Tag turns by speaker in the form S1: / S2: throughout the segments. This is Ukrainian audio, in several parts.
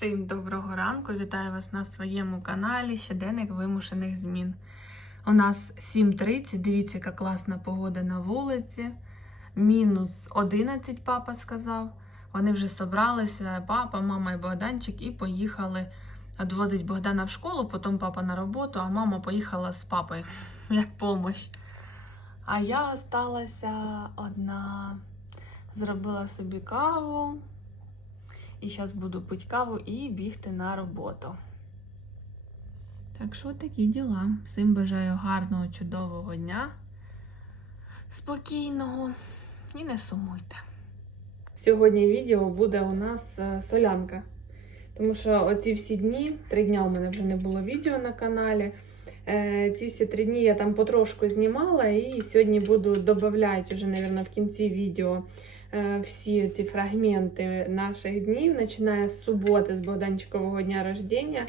S1: Всім доброго ранку! Вітаю вас на своєму каналі Щоденник вимушених змін. У нас 7.30. Дивіться, яка класна погода на вулиці. Мінус 11, папа сказав. Вони вже собралися, папа, мама і Богданчик, і поїхали відвозить Богдана в школу, потім папа на роботу, а мама поїхала з папою як помощь. А я осталася одна, зробила собі каву. І зараз буду пити каву і бігти на роботу. Так що такі діла. Всім бажаю гарного, чудового дня, спокійного і не сумуйте. Сьогодні відео буде у нас е, солянка. Тому що оці всі дні, три дня у мене вже не було відео на каналі. Е, Ці всі три дні я там потрошку знімала, і сьогодні буду додавати вже, мабуть, в кінці відео всі ці фрагменти наших днів, починає з суботи, з Богданчикового дня рождення,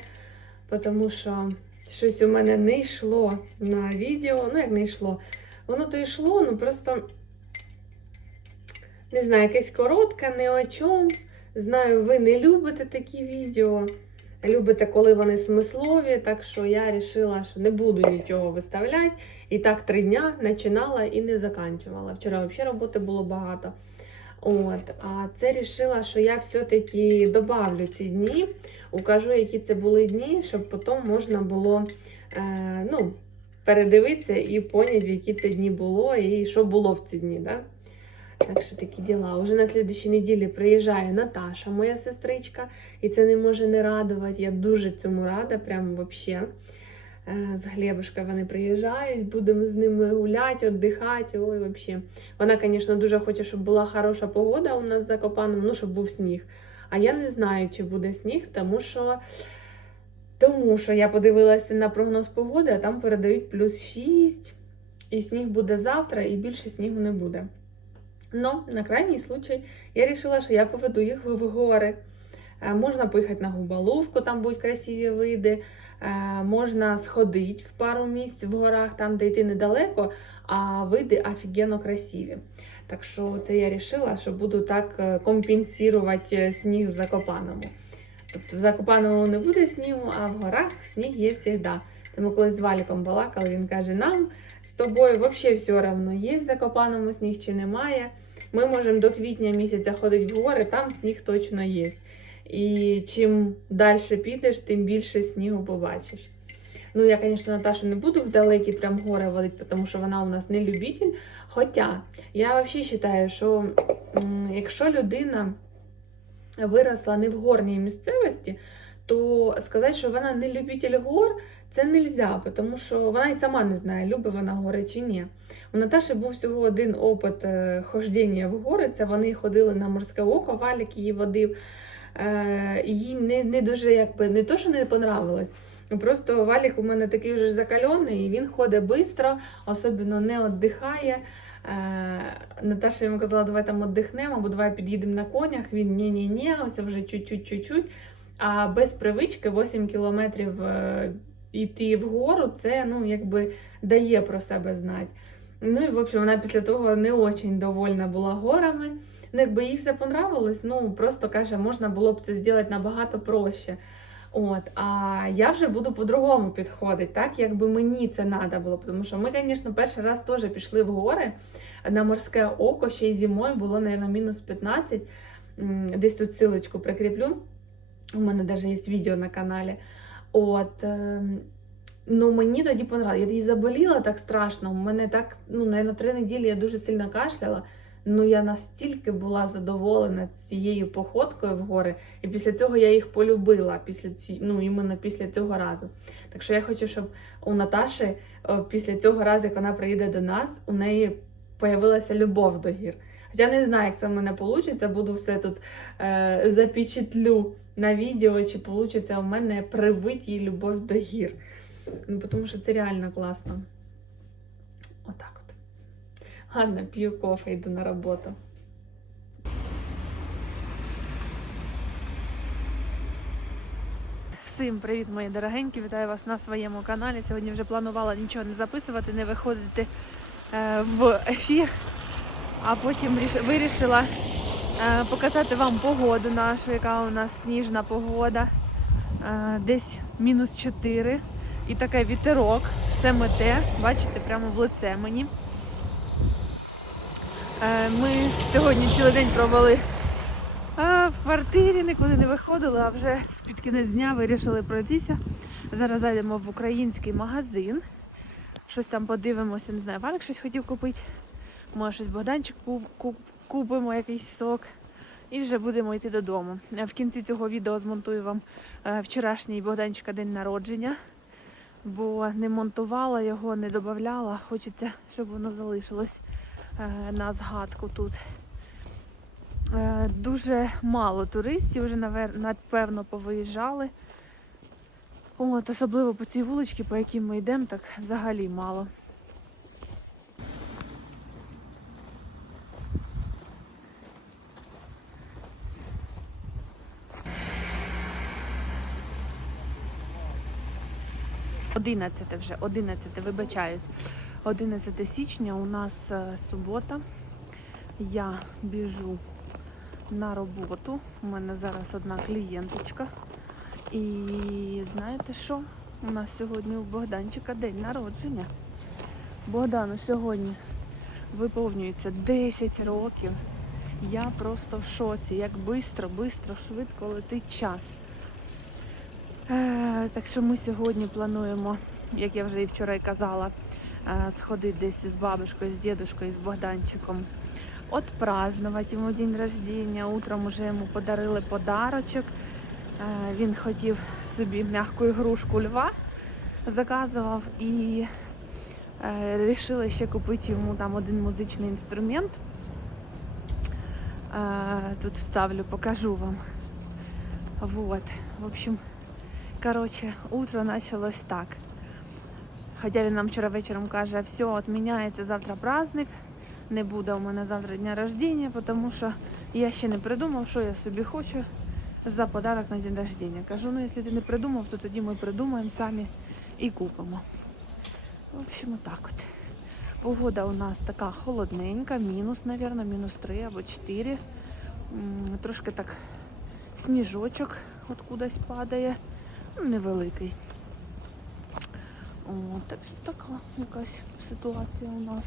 S1: тому що щось у мене не йшло на відео. Ну, як не йшло, воно то йшло, ну просто не знаю, якесь коротке, не о чому. Знаю, ви не любите такі відео. Любите, коли вони смислові, так що я вирішила, що не буду нічого виставляти. І так три дня починала і не заканчувала. Вчора взагалі роботи було багато. От, А це вирішила, що я все-таки добавлю ці дні, укажу, які це були дні, щоб потім можна було е, ну, передивитися і поняти, в які це дні було і що було в ці дні. Да? Так що такі діла. Уже на слідчій неділі приїжджає Наташа, моя сестричка, і це не може не радувати. Я дуже цьому рада, прямо взагалі. З Глебушкою вони приїжджають, будемо з ними гуляти, віддихати. Ой, взагалі. Вона, звісно, дуже хоче, щоб була хороша погода у нас за Копаном, ну, щоб був сніг. А я не знаю, чи буде сніг, тому що тому що я подивилася на прогноз погоди, а там передають плюс 6, і сніг буде завтра, і більше снігу не буде. Но на крайній случай я вирішила, що я поведу їх в гори. Е, Можна поїхати на Губаловку, там будуть красиві види. Е, Можна сходити в пару місць в горах, там, де йти недалеко, а види офігенно красиві. Так що це я вирішила, що буду так е, компенсувати сніг в Закопаному. Тобто в Закопаному не буде снігу, а в горах сніг є завжди. Тому коли з Валіком балакали, він каже, нам з тобою взагалі все одно, є в Закопаному сніг чи немає. Ми можемо до квітня місяця ходити в гори, там сніг точно є. І чим далі підеш, тим більше снігу побачиш. Ну, я, звісно, Наташу не буду в далекі прям гори водити, тому що вона у нас не любитель. Хоча я взагалі вважаю, що якщо людина виросла не в горній місцевості, то сказати, що вона не любитель гор, це не можна, тому що вона і сама не знає, любить вона гори чи ні. У Наташі був всього один опит е, хождення в гори. Це вони ходили на морське око, валік її водив. Е, Їй не не дуже якби не то, що не понравилось. Просто валік у мене такий вже закальоний, і він ходить швидко, особливо не віддихає. Е, Наташа йому казала, давай там віддихнемо, або давай під'їдемо на конях. Він ні-ні-ні, ось вже чуть-чуть-чуть-чуть. А без привички 8 кілометрів е, йти вгору, це ну, якби дає про себе знати. Ну і в общем, вона після того не дуже довольна була горами. Ну, якби їй все понравилось, ну просто каже, можна було б це зробити набагато проще. От, а я вже буду по-другому підходити, так якби мені це треба було. Тому що ми, звісно, перший раз теж пішли в гори на морське око, ще й зимою було, мабуть, мінус 15. Десь тут силочку прикріплю. У мене навіть є відео на каналі. От, е, ну мені тоді понравилось. Я тоді заболіла так страшно. У мене так, ну, на три неділі я дуже сильно кашляла. Ну, я настільки була задоволена цією походкою в гори, і після цього я їх полюбила після ці, ну, іменно після цього разу. Так що я хочу, щоб у Наташі е, після цього разу, як вона приїде до нас, у неї появилася любов до гір. Хоча не знаю, як це в мене вийде, буду все тут е, запечатлю на відео, чи вийде у мене привити їй любов до гір. Ну, тому що це реально класно. Отак от. Ладно, п'ю кофе, йду на роботу. Всім привіт, мої дорогенькі! Вітаю вас на своєму каналі. Сьогодні вже планувала нічого не записувати, не виходити е, в ефір, а потім ріш- вирішила е, показати вам погоду нашу, яка у нас сніжна погода. Е, Десь мінус 4. І таке вітерок, все мете, бачите, прямо в лице мені. Е, Ми сьогодні цілий день провели е, в квартирі, нікуди не виходили, а вже під кінець дня вирішили пройтися. Зараз зайдемо в український магазин. Щось там подивимося, не знаю, Валік щось хотів купити. Може, щось Богданчик куп- куп- купимо, якийсь сок. І вже будемо йти додому. Е, В кінці цього відео змонтую вам вчорашній Богданчика день народження, бо не монтувала його, не додавала. Хочеться, щоб воно залишилось на згадку тут. Е, Дуже мало туристів, вже напевно повиїжджали. От, особливо по цій вуличці, по якій ми йдемо, так взагалі мало. Одинадцяте вже, 11, вибачаюсь. 11 січня у нас е, субота. Я біжу на роботу. У мене зараз одна клієнточка. І знаєте що? У нас сьогодні у Богданчика день народження. Богдану сьогодні виповнюється 10 років. Я просто в шоці, як швидко, швидко, швидко летить час. Е, так що ми сьогодні плануємо, як я вже і вчора й казала, е, сходити десь з бабушкою, з дідушкою, з Богданчиком. От праздновать йому день рождения. Утром уже йому подарили подарочок. Е, Він хотів собі м'яку ігрушку льва, заказував і е, рішили ще купити йому там один музичний інструмент. Тут вставлю, покажу вам. Вот. В общем, короче, утро началось так. Хоча він нам вчора вечором каже, все, відміняється завтра праздник, не буде у мене завтра дня рождения, тому що я ще не придумав, що я собі хочу за подарок на день рождения. Кажу, ну якщо ти не придумав, то тоді ми придумаємо самі і купимо. В общем, отак от. Погода у нас така холодненька, мінус, мабуть, мінус 3 або 4. Трошки так сніжочок от кудись падає. Ну, невеликий. О, так що така якась ситуація у нас.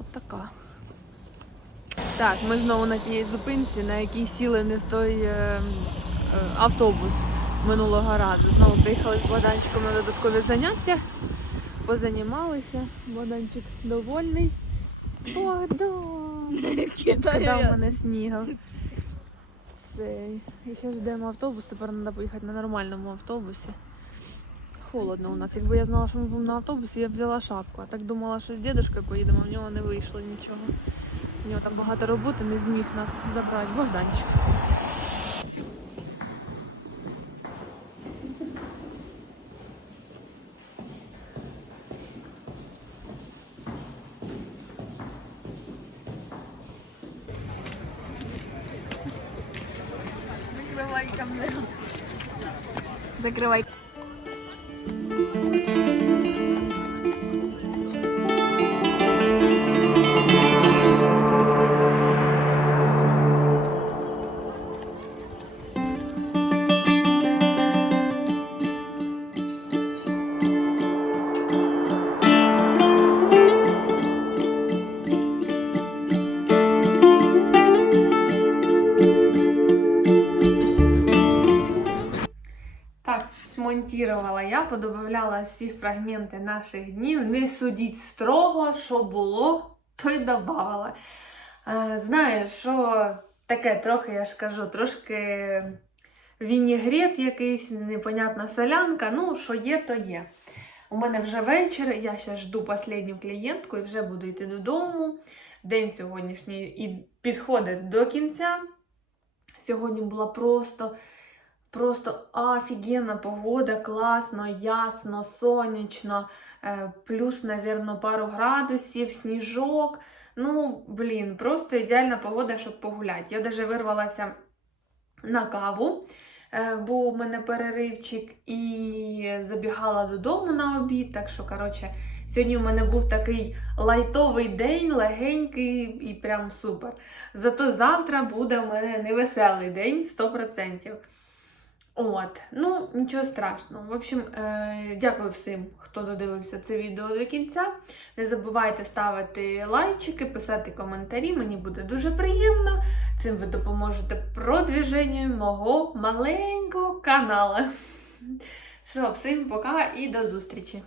S1: От така. Так, ми знову на тієї зупинці, на якій сіли не в той е, е, автобус минулого разу. Знову приїхали з Богданчиком на додаткові заняття. Позанімалися. Богданчик довольний. Богдан! Кидав мене снігом. Цей. І ще ждемо автобус, тепер треба поїхати на нормальному автобусі. Холодно у нас. Якби я знала, що ми будемо на автобусі, я б взяла шапку. А так думала, що з дідушкою поїдемо, а в нього не вийшло нічого. У нього там багато роботи, не зміг нас забрати. Богданчик.
S2: Закрывай камеру. Закрывай.
S3: Я, подобавляла всі фрагменти наших днів. Не судіть строго, що було, то й додавала. Е, знаю, що таке трохи, я ж кажу, трошки вінігрет якийсь, непонятна солянка. Ну, що є, то є. У мене вже вечір, я ще жду останню клієнтку і вже буду йти додому. День сьогоднішній і підходить до кінця. Сьогодні була просто Просто офігенна погода, класно, ясно, сонячно, е, плюс, напевно, пару градусів, сніжок. Ну, блін, просто ідеальна погода, щоб погуляти. Я навіть вирвалася на каву, е, був у мене переривчик, і забігала додому на обід. Так що, коротше,
S1: Сьогодні у мене був такий лайтовий день, легенький і прям супер. Зато завтра буде у мене невеселий день 100%. От, ну нічого страшного. В общем, е, дякую всім, хто додивився це відео до кінця. Не забувайте ставити лайчики, писати коментарі. Мені буде дуже приємно. Цим ви допоможете продвіженню мого маленького каналу. Все, всім пока і до зустрічі!